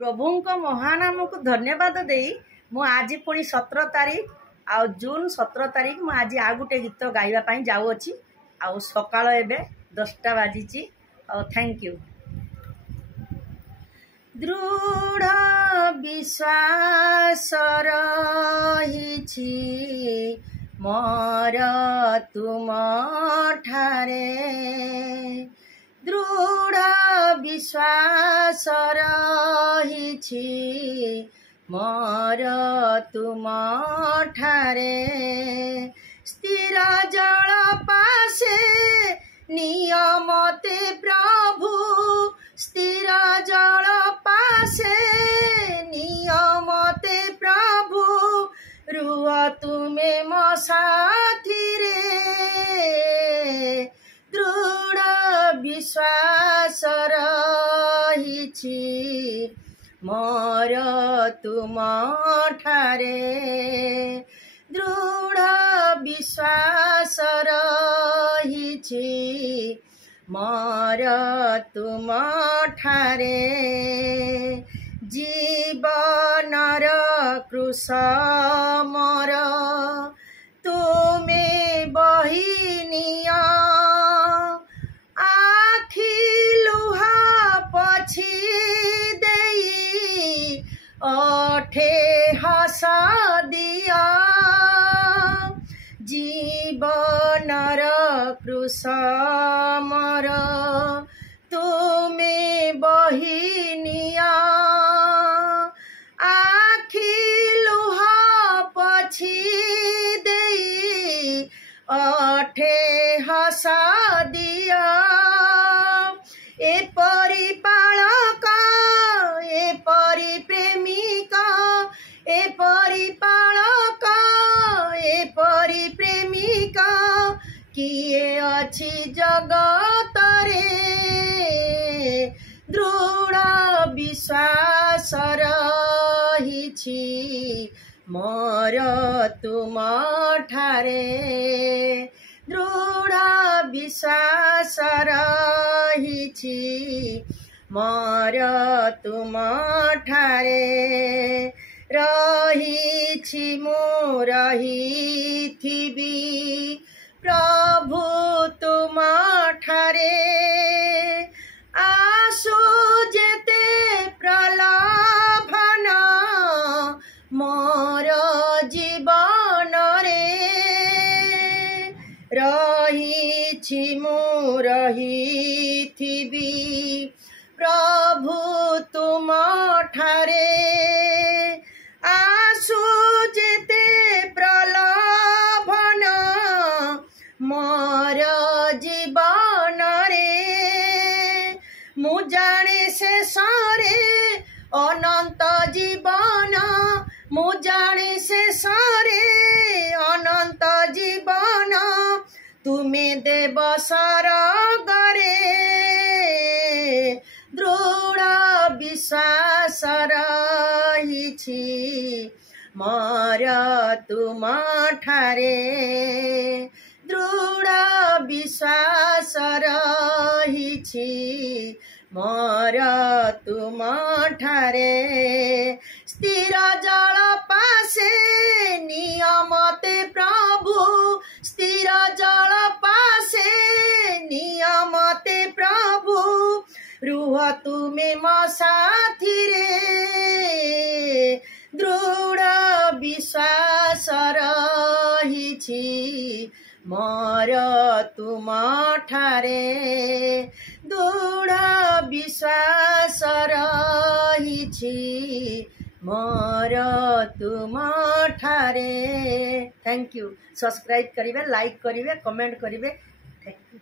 प्रभुଙ୍କ महानाम को धन्यवाद देई मु आज पुणी 17 तारीख आ जून 17 तारीख मु आज आ गोटे गीत गाइबा पाई जाऊ अछि आ सकाळ एबे 10टा बाजिची। Thank you. दृढ़ विश्वास रहिछि मोर तुम ठारे, दृढ़ विश्वास रहिछि मोर तुम ठारे, स्थिर जल पासे नियमते प्रभु, स्थिर जल पासे नियमते प्रभु, रुह तुमे मो साथी रे, दृढ़ विश्वास रहिछि मोर तुम ठारे, दृढ़ विश्वास रहिछि मोर तुम ठारे, जीवनर क्रूश मोर तुमे बहिनिया, आखि लुहा पछि देई ओठे हस दिया, जीवनर क्रूश मोर तुमे बहिनिया, आखि लुहा पछि देई ओठे हस दिया, एपरि पालक एपरि प्रेमिका, एपरि पालक एपरि प्रेमिका किए अछि जगत रे, दृढ़ विश्वास रहिछि मोर तुम ठारे, दृढ़ विश्वास रहिछि मोर तुम ठारे, रहिछि मु रहिथिबि प्रभु तुम ठारे, आसु जेते प्रलोभन मोर जीवन रे, रहिछि मु रहिथिबि प्रभु तुम ठारे, आसु जेते प्रलोभन मोर जीवन रे, मु जाने शेषरे अनंत जीवन, मु जाने शेषरे अनंत जीवन, तुमे देव सरगरे, दृढ़ विश्वास रहिछि मोर तुम ठारे, दृढ़ विश्वास रहिछि मोर तुम ठारे, स्थिर जल पासे नियमते प्रभु, स्थिर जल पासे नियमते प्रभु, रुह तुमे मो साथी रे, दृढ़ विश्वास रहिछि मोर तुम ठारे, दृढ़ विश्वास रहिछि मोर तुम ठारे। Thank you. सब्सक्राइब करिवे, लाइक करिवे, कमेंट करिवे। Thank you.